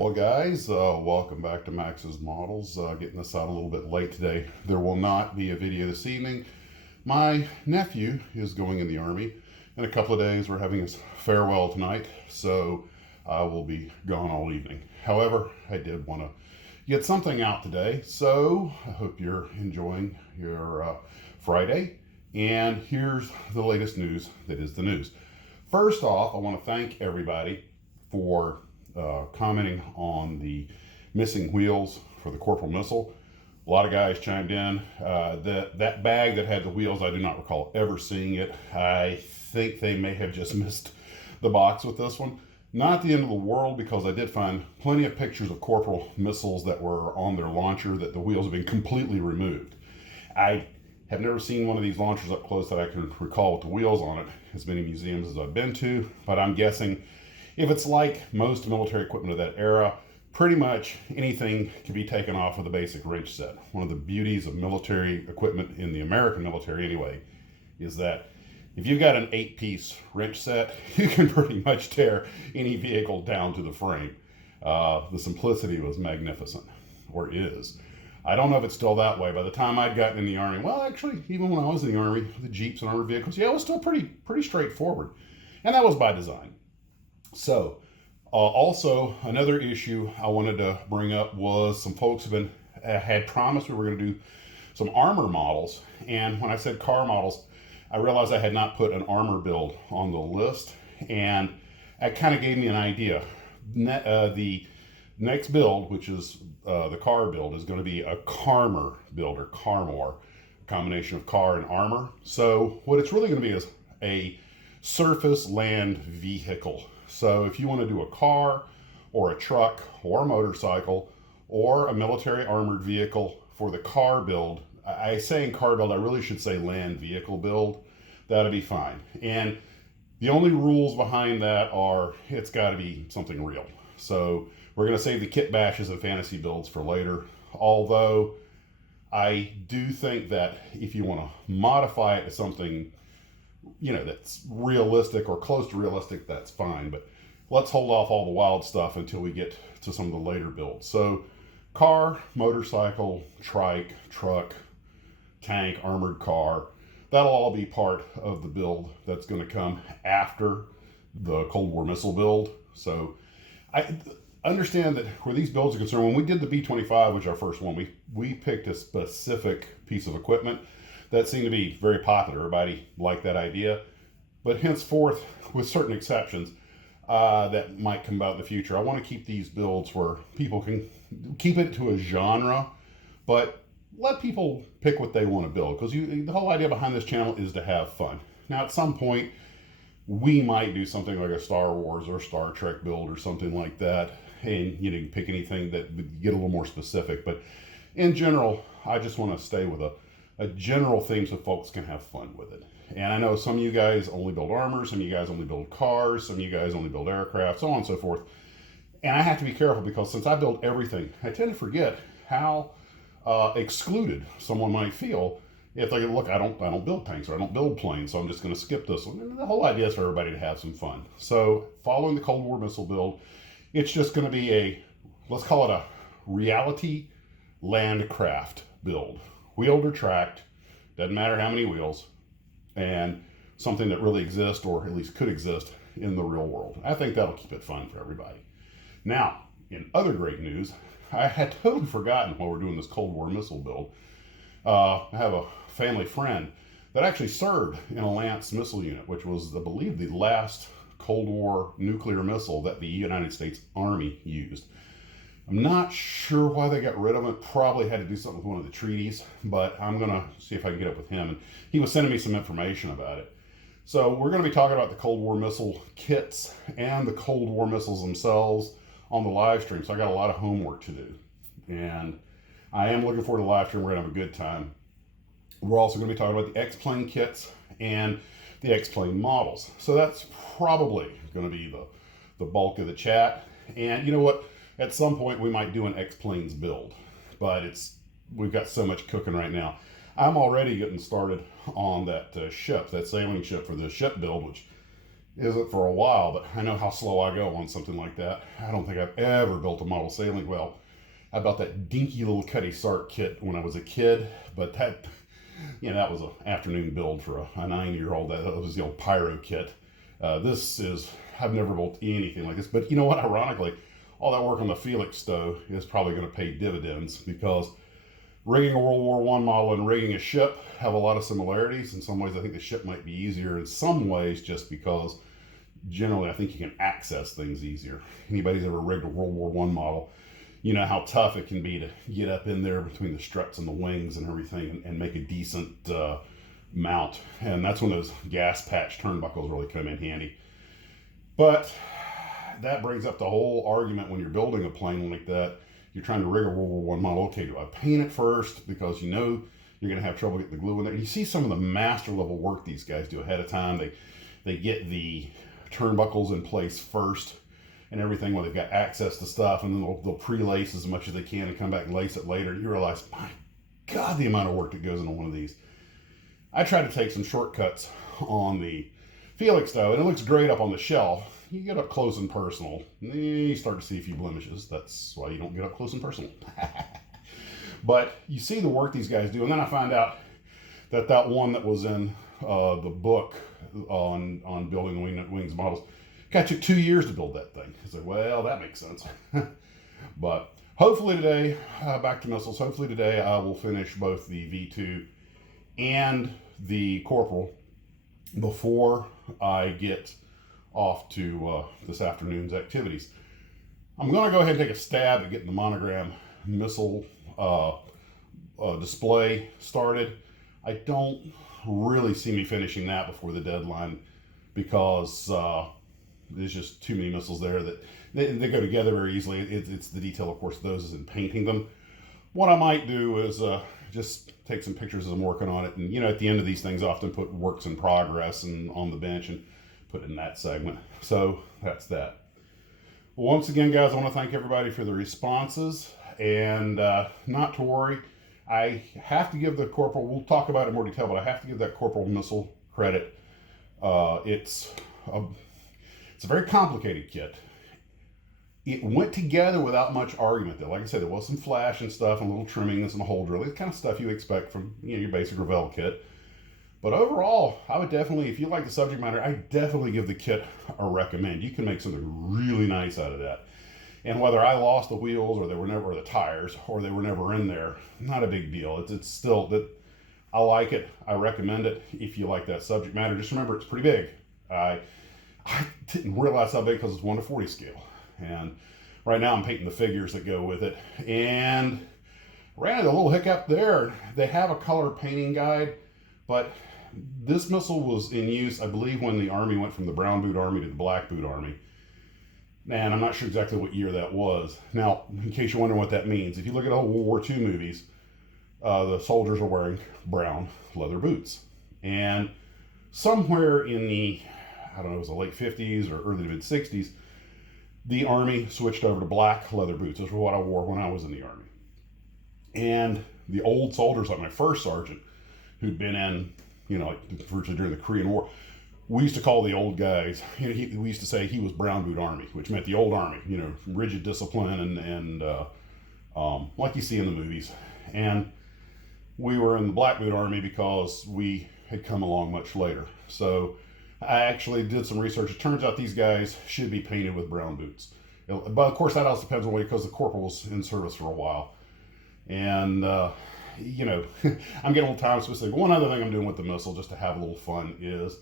Well, guys, welcome back to Max's Models. Getting this out a little bit late today. There will not be a video this evening. My nephew is going in the Army. In a couple of days, we're having his farewell tonight, so I will be gone all evening. However, I did want to get something out today, so I hope you're enjoying your Friday. And here's the latest news that is the news. First off, I want to thank everybody for commenting on the missing wheels for the Corporal missile. A lot of guys chimed in. That bag that had the wheels, I do not recall ever seeing it. I think they may have just missed the box with this one. Not the end of the world, because I did find plenty of pictures of Corporal missiles that were on their launcher that the wheels have been completely removed. I have never seen one of these launchers up close that I can recall with the wheels on it, as many museums as I've been to, but I'm guessing if it's like most military equipment of that era, pretty much anything can be taken off with a basic wrench set. One of the beauties of military equipment, in the American military anyway, is that if you've got an 8-piece wrench set, you can pretty much tear any vehicle down to the frame. The simplicity was magnificent, or is. I don't know if it's still that way. By the time I'd gotten in the Army, well, actually, even when I was in the Army, the Jeeps and armored vehicles, yeah, it was still pretty straightforward. And that was by design. So, also another issue I wanted to bring up was some folks had promised we were going to do some armor models, and when I said car models, I realized I had not put an armor build on the list, and that kind of gave me an idea. The next build, which is the car build, is going to be a Carmor build, or Carmor, a combination of car and armor. So what it's really going to be is a surface land vehicle. So if you want to do a car or a truck or a motorcycle or a military armored vehicle for the car build, I say in car build, I really should say land vehicle build, that'll be fine. And the only rules behind that are it's got to be something real. So we're going to save the kit bashes and fantasy builds for later, although I do think that if you want to modify it to something that's realistic or close to realistic, that's fine. But let's hold off all the wild stuff until we get to some of the later builds. So car, motorcycle, trike, truck, tank, armored car, that'll all be part of the build that's going to come after the Cold War missile build. So I understand that where these builds are concerned, when we did the B-25, which is our first one, we picked a specific piece of equipment that seemed to be very popular. Everybody liked that idea. But henceforth, with certain exceptions that might come about in the future, I want to keep these builds where people can keep it to a genre, but let people pick what they want to build. Because the whole idea behind this channel is to have fun. Now, at some point, we might do something like a Star Wars or Star Trek build or something like that. And you can pick anything that would get a little more specific. But in general, I just want to stay with a general theme so folks can have fun with it. And I know some of you guys only build armor, some of you guys only build cars, some of you guys only build aircraft, so on and so forth. And I have to be careful, because since I build everything, I tend to forget how excluded someone might feel if they look, I don't build tanks, or I don't build planes, so I'm just going to skip this one. And the whole idea is for everybody to have some fun. So following the Cold War missile build, it's just going to be let's call it a reality landcraft build. Wheeled or tracked, doesn't matter how many wheels, and something that really exists, or at least could exist, in the real world. I think that'll keep it fun for everybody. Now, in other great news, I had totally forgotten while we're doing this Cold War missile build. I have a family friend that actually served in a Lance missile unit, which was, I believe, the last Cold War nuclear missile that the United States Army used. I'm not sure why they got rid of it. Probably had to do something with one of the treaties, but I'm going to see if I can get up with him. And he was sending me some information about it. So we're going to be talking about the Cold War missile kits and the Cold War missiles themselves on the live stream. So I got a lot of homework to do. And I am looking forward to the live stream. We're going to have a good time. We're also going to be talking about the X-Plane kits and the X-Plane models. So that's probably going to be the bulk of the chat. And you know what? At some point, we might do an X-Planes build, but we've got so much cooking right now. I'm already getting started on that ship, that sailing ship for the ship build, which isn't for a while, but I know how slow I go on something like that. I don't think I've ever built a model sailing well. I built that dinky little Cuddy Sark kit when I was a kid, but that, that was an afternoon build for a 9-year-old. That was the old Pyro kit. I've never built anything like this, but you know what, ironically, all that work on the Felix stove is probably going to pay dividends, because rigging a World War I model and rigging a ship have a lot of similarities. In some ways, I think the ship might be easier. In some ways, just because generally I think you can access things easier. Anybody's ever rigged a World War I model, you know how tough it can be to get up in there between the struts and the wings and everything and make a decent mount. And that's when those gas patch turnbuckles really come in handy. But that brings up the whole argument when you're building a plane like that. You're trying to rig a World War I model. Okay, do I paint it first? Because you know you're going to have trouble getting the glue in there. And you see some of the master level work these guys do ahead of time. They get the turnbuckles in place first and everything when they've got access to stuff, and then they'll pre-lace as much as they can and come back and lace it later. You realize, my God, the amount of work that goes into one of these. I tried to take some shortcuts on the Felix stove, and it looks great up on the shelf. You get up close and personal, and you start to see a few blemishes. That's why you don't get up close and personal. But you see the work these guys do, and then I find out that one that was in the book on building wings models got you 2 years to build that thing. I said, well, that makes sense. But hopefully today, back to missiles, hopefully today I will finish both the V2 and the Corporal before I get off to this afternoon's activities. I'm going to go ahead and take a stab at getting the monogram missile display started. I don't really see me finishing that before the deadline, because there's just too many missiles there that they go together very easily. It's the detail, of course, those is in painting them. What I might do is just take some pictures as I'm working on it, and at the end of these things, I often put works in progress and on the bench and put it in that segment. So that's that. Well, once again, guys, I want to thank everybody for the responses, and not to worry. I have to give the Corporal, we'll talk about it in more detail, but I have to give that Corporal missile credit. It's a very complicated kit. It went together without much argument, though. Like I said, there was some flash and stuff and a little trimming and some hole drilling. It's kind of stuff you expect from your basic Revell kit. But overall, I would definitely, if you like the subject matter, I definitely give the kit a recommend. You can make something really nice out of that. And whether I lost the wheels or they were never, or the tires, or they were never in there, not a big deal. It's still that I like it. I recommend it if you like that subject matter. Just remember, it's pretty big. I didn't realize how big because it's 1:40 scale. And right now I'm painting the figures that go with it. And ran into a little hiccup there. They have a color painting guide, but this missile was in use, I believe, when the Army went from the brown boot Army to the black boot Army. And I'm not sure exactly what year that was. Now, in case you're wondering what that means, if you look at all World War II movies, the soldiers are wearing brown leather boots. And somewhere in the, I don't know, it was the late 50s or early to mid 60s, the Army switched over to black leather boots. This was what I wore when I was in the Army. And the old soldiers, like my first sergeant, who'd been in, like virtually during the Korean War, we used to call the old guys, we used to say he was brown boot Army, which meant the old Army, rigid discipline and like you see in the movies. And we were in the black boot Army because we had come along much later. So I actually did some research. It turns out these guys should be painted with brown boots. But of course that also depends on what, because the Corporal was in service for a while. And, I'm getting a little time specific. One other thing I'm doing with the missile, just to have a little fun, is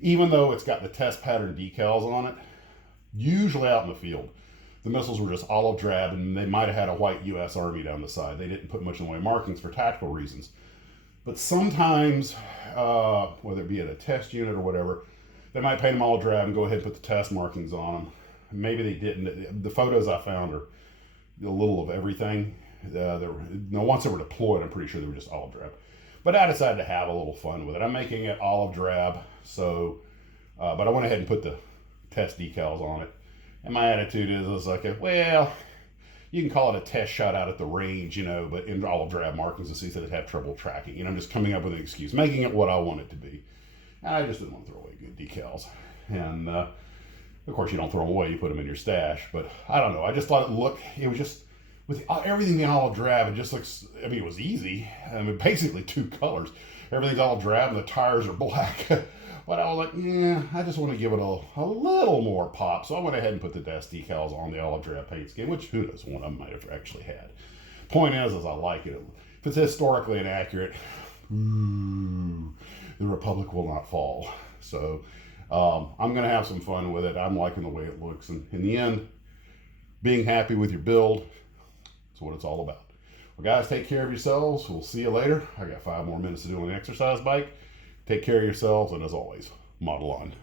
even though it's got the test pattern decals on it, usually out in the field, the missiles were just olive drab, and they might have had a white U.S. Army down the side. They didn't put much in the way of markings for tactical reasons. But sometimes, whether it be at a test unit or whatever, they might paint them olive drab and go ahead and put the test markings on them. Maybe they didn't. The photos I found are a little of everything. Once they were deployed, I'm pretty sure they were just olive drab. But I decided to have a little fun with it. I'm making it olive drab, so, but I went ahead and put the test decals on it. And my attitude is like, well, you can call it a test shot out at the range, but in olive drab markings to see if they'd have trouble tracking. I'm just coming up with an excuse, making it what I want it to be. And I just didn't want to throw away good decals. And of course, you don't throw them away, you put them in your stash. But I don't know, I just thought it was just, with everything being olive drab, it just looks, I mean, it was easy. I mean, basically 2 colors. Everything's olive drab and the tires are black. But I was like, yeah, I just want to give it a little more pop. So I went ahead and put the desk decals on the olive drab paint scheme, which who knows, one of them might have actually had. Point is I like it. If it's historically inaccurate, ooh, the Republic will not fall. So I'm going to have some fun with it. I'm liking the way it looks. And in the end, being happy with your build, that's what it's all about. Well, guys, take care of yourselves. We'll see you later. I got 5 more minutes to do on the exercise bike. Take care of yourselves, and as always, model on.